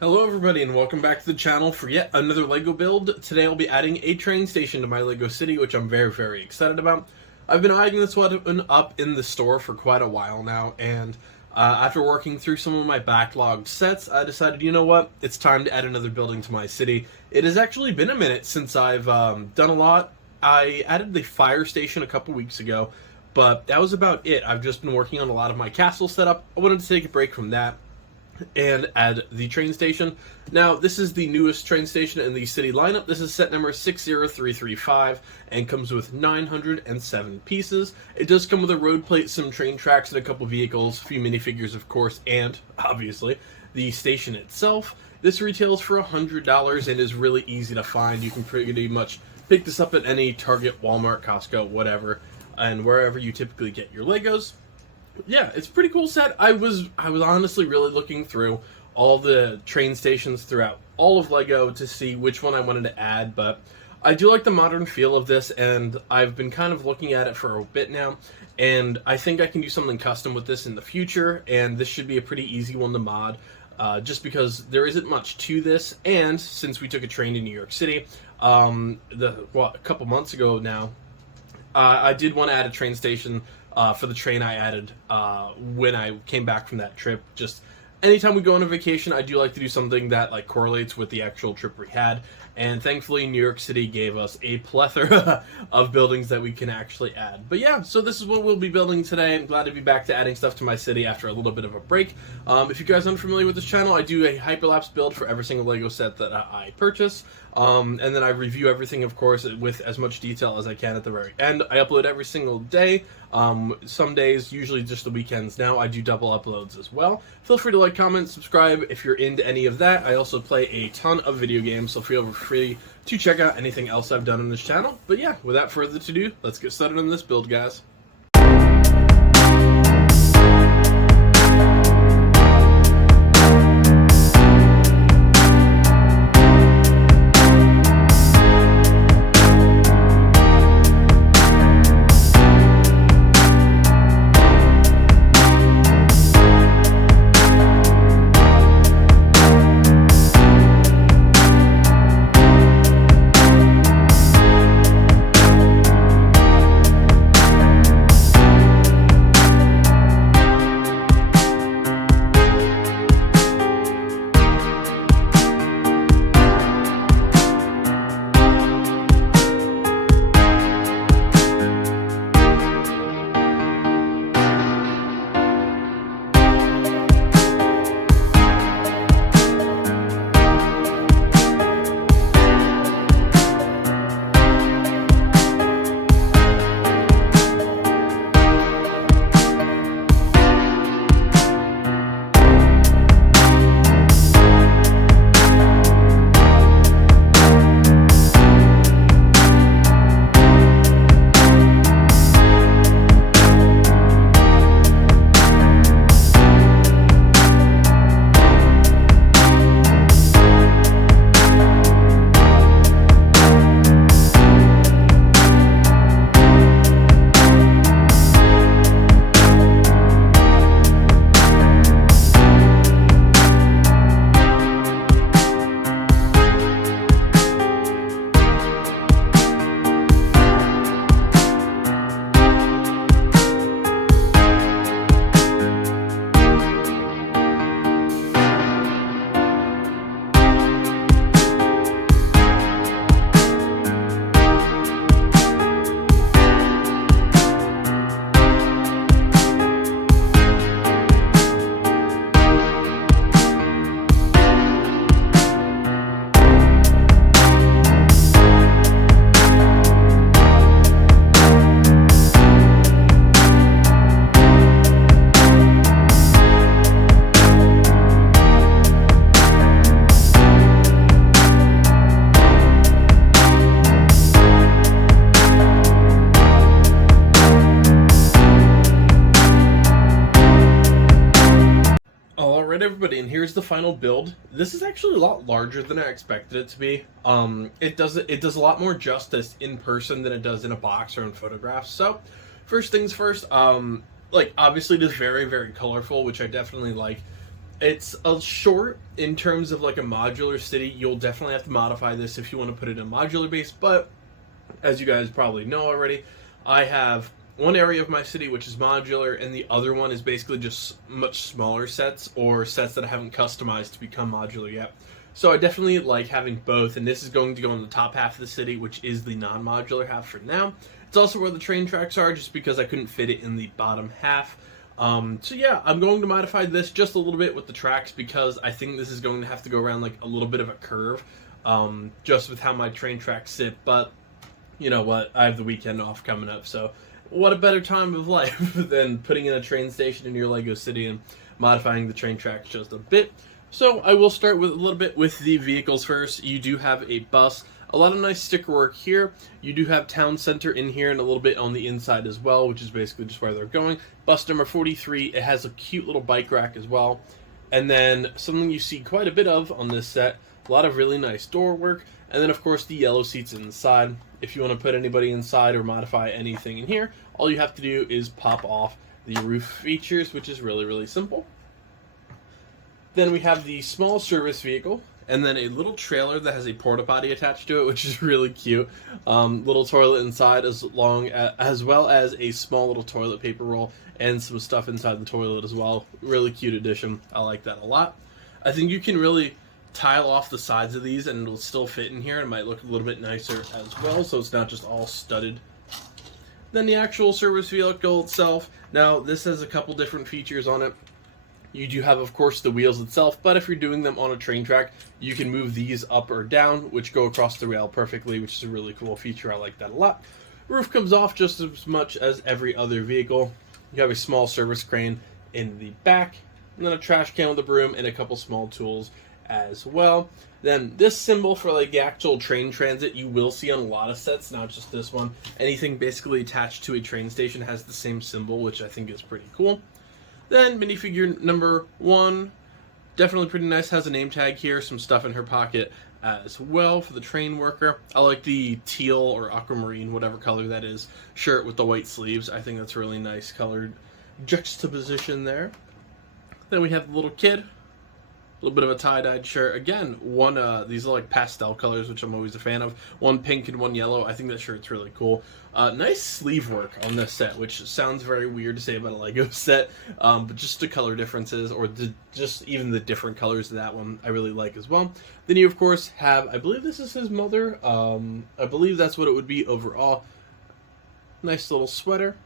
Hello everybody and welcome back to the channel for yet another LEGO build. Today I'll be adding a train station to my LEGO City, which I'm very excited about. I've been eyeing this one up in the store for quite a while now, and after working through some of my backlogged sets, I decided, you know what, it's time to add another building to my city. It has actually been a minute since I've done a lot. I added the fire station a couple weeks ago, but that was about it. I've just been working on a lot of my castle setup. I wanted to take a break from that and add the train station. Now, this is the newest train station in the city lineup. This is set number 60335 and comes with 907 pieces. It does come with a road plate, some train tracks, and a couple vehicles, a few minifigures, of course, and, obviously, the station itself. This retails for $100 and is really easy to find. You can pretty much pick this up at any Target, Walmart, Costco, whatever, and wherever you typically get your Legos. Yeah, it's a pretty cool set. I was honestly really looking through all the train stations throughout all of LEGO to see which one I wanted to add, but I do like the modern feel of this, and I've been kind of looking at it for a bit now, and I think I can do something custom with this in the future, and this should be a pretty easy one to mod, just because there isn't much to this, and since we took a train to New York City, a couple months ago now, I did want to add a train station for the train I added when I came back from that trip. Just anytime we go on a vacation, I do like to do something that like correlates with the actual trip we had. And thankfully, New York City gave us a plethora of buildings that we can actually add. But yeah, so this is what we'll be building today. I'm glad to be back to adding stuff to my city after a little bit of a break. If you guys aren't familiar with this channel, I do a hyperlapse build for every single LEGO set that I purchase. And then I review everything, of course, with as much detail as I can at the very end. I upload every single day. Some days, usually just the weekends now, I do double uploads as well. Feel free to like, comment, subscribe if you're into any of that. I also play a ton of video games, so feel free to check out anything else I've done on this channel. But yeah, without further ado, let's get started on this build, guys. Alright everybody, and here's the final build. This is actually a lot larger than I expected it to be. It does a lot more justice in person than it does in a box or in photographs. So, first things first, like obviously it is very colorful, which I definitely like. It's a short in terms of like a modular city. You'll definitely have to modify this if you want to put it in a modular base, but as you guys probably know already, I have one area of my city which is modular, and the other one is basically just much smaller sets or sets that I haven't customized to become modular yet. So I definitely like having both, and this is going to go in the top half of the city, which is the non-modular half for now. It's also where the train tracks are, just because I couldn't fit it in the bottom half. So yeah, I'm going to modify this just a little bit with the tracks, because I think this is going to have to go around like a little bit of a curve, just with how my train tracks sit. But you know what, I have the weekend off coming up, so what a better time of life than putting in a train station in your Lego city and modifying the train tracks just a bit. So I will start with a little bit with the vehicles first. You do have a bus, a lot of nice sticker work here. You do have town center in here and a little bit on the inside as well, which is basically just where they're going. Bus number 43, it has a cute little bike rack as well. And then something you see quite a bit of on this set, a lot of really nice door work. And then of course the yellow seats inside. If you want to put anybody inside or modify anything in here, all you have to do is pop off the roof features, which is really, really simple. Then we have the small service vehicle, and then a little trailer that has a porta potty attached to it, which is really cute. Little toilet inside, as well as a small little toilet paper roll and some stuff inside the toilet as well. Really cute addition. I like that a lot. I think you can really tile off the sides of these, and it'll still fit in here. It might look a little bit nicer as well, so it's not just all studded. Then the actual service vehicle itself. Now, this has a couple different features on it. You do have, of course, the wheels itself, but if you're doing them on a train track, you can move these up or down, which go across the rail perfectly, which is a really cool feature. I like that a lot. Roof comes off just as much as every other vehicle. You have a small service crane in the back, and then a trash can with a broom and a couple small tools as well. Then this symbol for like the actual train transit you will see on a lot of sets, not just this one. Anything basically attached to a train station has the same symbol, which I think is pretty cool. Then minifigure number 1, definitely pretty nice, has a name tag here, some stuff in her pocket as well for the train worker. I like the teal or aquamarine, whatever color that is, shirt with the white sleeves. I think that's a really nice colored juxtaposition there. Then we have the little kid, a little bit of a tie-dyed shirt. Again, these are like pastel colors, which I'm always a fan of. One pink and one yellow. I think that shirt's really cool. Nice sleeve work on this set, which sounds very weird to say about a Lego set, but just the color differences, or just even the different colors of that one, I really like as well. Then you, of course, have, I believe this is his mother. I believe that's what it would be overall. Nice little sweater.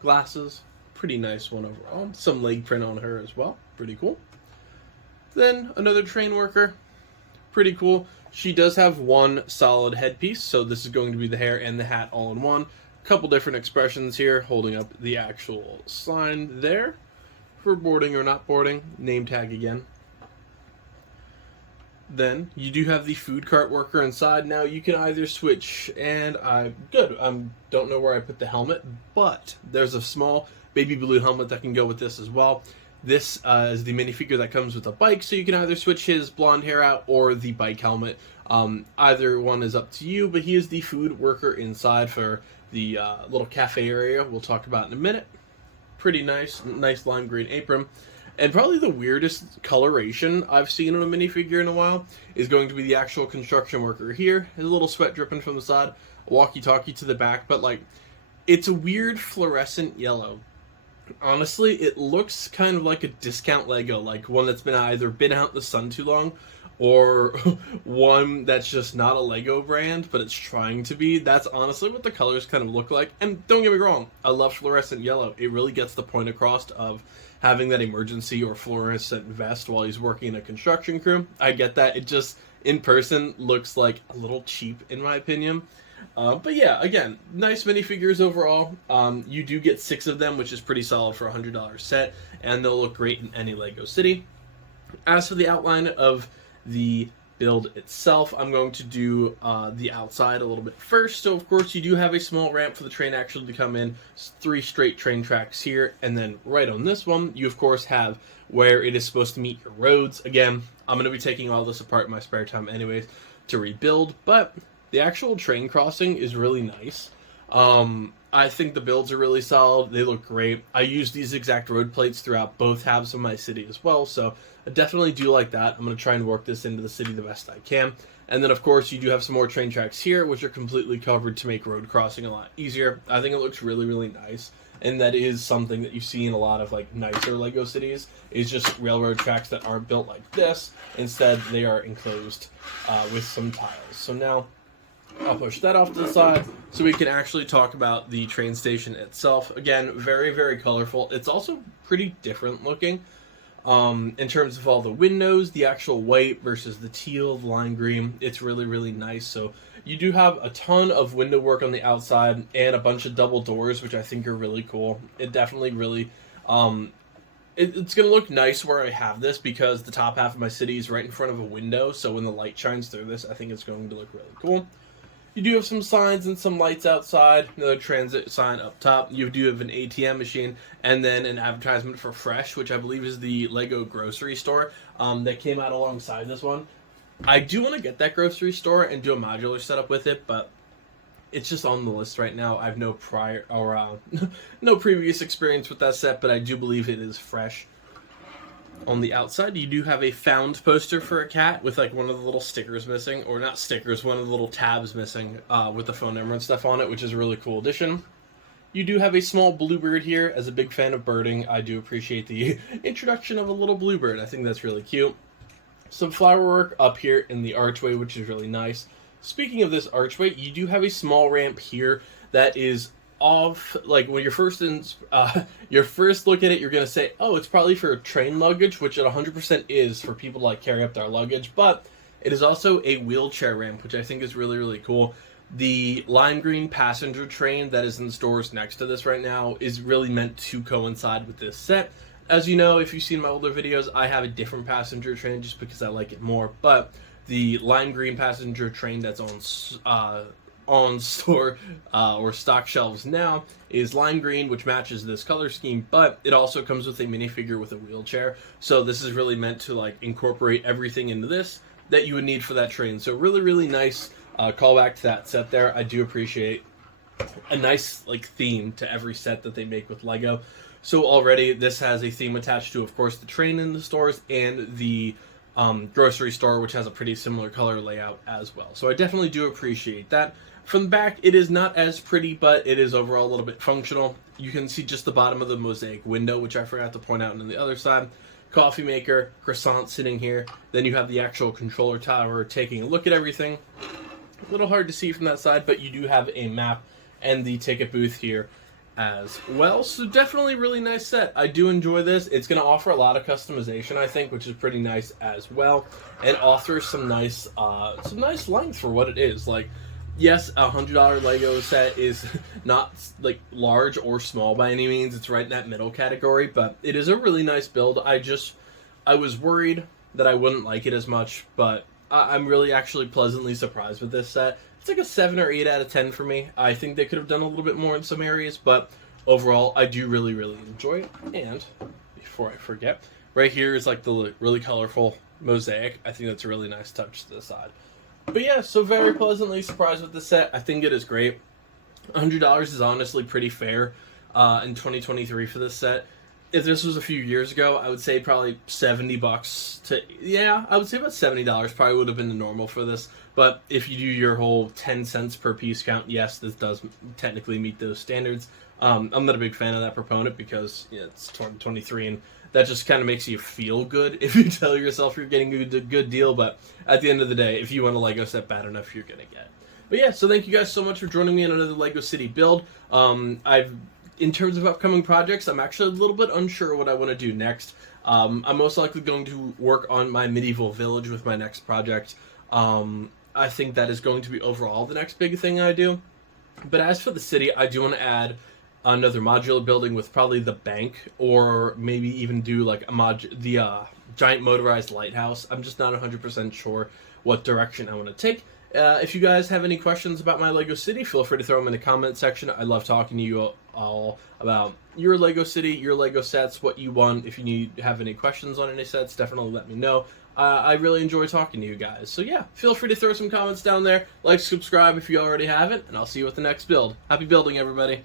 Glasses. Pretty nice one overall. Some leg print on her as well. Pretty cool. Then another train worker, pretty cool. She does have one solid headpiece, so this is going to be the hair and the hat all in one. Couple different expressions here, holding up the actual sign there for boarding or not boarding. Name tag again. Then you do have the food cart worker inside. Now you can either switch, and I don't know where I put the helmet, but there's a small baby blue helmet that can go with this as well. This is the minifigure that comes with a bike, so you can either switch his blonde hair out or the bike helmet. Either one is up to you, but he is the food worker inside for the little cafe area we'll talk about in a minute. Pretty nice lime green apron. And probably the weirdest coloration I've seen on a minifigure in a while is going to be the actual construction worker here. His little sweat dripping from the side, a walkie-talkie to the back, but like, it's a weird fluorescent yellow. Honestly, it looks kind of like a discount Lego, like one that's either been out in the sun too long, or one that's just not a Lego brand, but it's trying to be. That's honestly what the colors kind of look like. And don't get me wrong, I love fluorescent yellow. It really gets the point across of having that emergency or fluorescent vest while he's working in a construction crew. I get that. It just, in person, looks like a little cheap, in my opinion. But yeah, again, nice minifigures overall. You do get 6 of them, which is pretty solid for a $100 set, and they'll look great in any Lego city. As for the outline of the build itself, I'm going to do the outside a little bit first. So, of course, you do have a small ramp for the train actually to come in. 3 straight train tracks here, and then right on this one, you, of course, have where it is supposed to meet your roads. Again, I'm going to be taking all this apart in my spare time anyways to rebuild, but the actual train crossing is really nice. I think the builds are really solid. They look great. I use these exact road plates throughout both halves of my city as well, so I definitely do like that. I'm going to try and work this into the city the best I can. And then, of course, you do have some more train tracks here, which are completely covered to make road crossing a lot easier. I think it looks really, really nice. And that is something that you see in a lot of like nicer Lego cities, is just railroad tracks that aren't built like this. Instead, they are enclosed with some tiles. So now I'll push that off to the side so we can actually talk about the train station itself. Again, very, very colorful. It's also pretty different looking in terms of all the windows, the actual white versus the teal, the lime green. It's really, really nice. So you do have a ton of window work on the outside and a bunch of double doors, which I think are really cool. It definitely really... it's going to look nice where I have this because the top half of my city is right in front of a window, so when the light shines through this, I think it's going to look really cool. You do have some signs and some lights outside, another transit sign up top. You do have an ATM machine, and then an advertisement for Fresh, which I believe is the Lego grocery store that came out alongside this one. I do want to get that grocery store and do a modular setup with it, but it's just on the list right now. I have no prior or no previous experience with that set, but I do believe it is Fresh. On the outside, you do have a found poster for a cat with like one of the little stickers missing, or not stickers, one of the little tabs missing with the phone number and stuff on it, which is a really cool addition. You do have a small bluebird here. As a big fan of birding, I do appreciate the introduction of a little bluebird. I think that's really cute. Some flower work up here in the archway, which is really nice. Speaking of this archway, you do have a small ramp here that is off. Like when you're first your first look at it, you're gonna say, "Oh, it's probably for train luggage," which it 100% is for people to like carry up their luggage. But it is also a wheelchair ramp, which I think is really, really cool. The lime green passenger train that is in the stores next to this right now is really meant to coincide with this set. As you know, if you've seen my older videos, I have a different passenger train just because I like it more. But the lime green passenger train that's on store or stock shelves now is lime green, which matches this color scheme, but it also comes with a minifigure with a wheelchair. So this is really meant to like incorporate everything into this that you would need for that train. So really, really nice callback to that set there. I do appreciate a nice like theme to every set that they make with Lego. So already this has a theme attached to, of course, the train in the stores and the grocery store, which has a pretty similar color layout as well. So I definitely do appreciate that. From the back, it is not as pretty, but it is overall a little bit functional. You can see just the bottom of the mosaic window, which I forgot to point out on the other side. Coffee maker, croissant sitting here. Then you have the actual controller tower taking a look at everything. A little hard to see from that side, but you do have a map and the ticket booth here as well. So definitely really nice set. I do enjoy this. It's going to offer a lot of customization, I think, which is pretty nice as well, and offers some nice length for what it is. Like, yes, a $100 Lego set is not like large or small by any means. It's right in that middle category, but it is a really nice build. I was worried that I wouldn't like it as much, but I'm really actually pleasantly surprised with this set. It's like a 7 or 8 out of 10 for me. I think they could have done a little bit more in some areas, but overall, I do really, really enjoy it. And before I forget, right here is like the really colorful mosaic. I think that's a really nice touch to the side. But yeah, so very pleasantly surprised with the set. I think it is great. $100 is honestly pretty fair in 2023 for this set. If this was a few years ago, I would say probably $70 to... Yeah, I would say about $70 probably would have been the normal for this. But if you do your whole 10 cents per piece count, yes, this does technically meet those standards. I'm not a big fan of that proponent because it's 2023 and that just kind of makes you feel good if you tell yourself you're getting a good deal. But at the end of the day, if you want a Lego set bad enough, you're going to get it. But yeah, so thank you guys so much for joining me in another Lego City build. In terms of upcoming projects, I'm actually a little bit unsure what I want to do next. I'm most likely going to work on my medieval village with my next project. I think that is going to be overall the next big thing I do. But as for the city, I do want to add another modular building with probably the bank, or maybe even do like the giant motorized lighthouse. I'm just not 100% sure what direction I want to take. If you guys have any questions about my Lego City, feel free to throw them in the comment section. I love talking to you all about your Lego City, your Lego sets, what you want. If you have any questions on any sets, definitely let me know. I really enjoy talking to you guys. So yeah, feel free to throw some comments down there. Like, subscribe if you already haven't, and I'll see you with the next build. Happy building, everybody.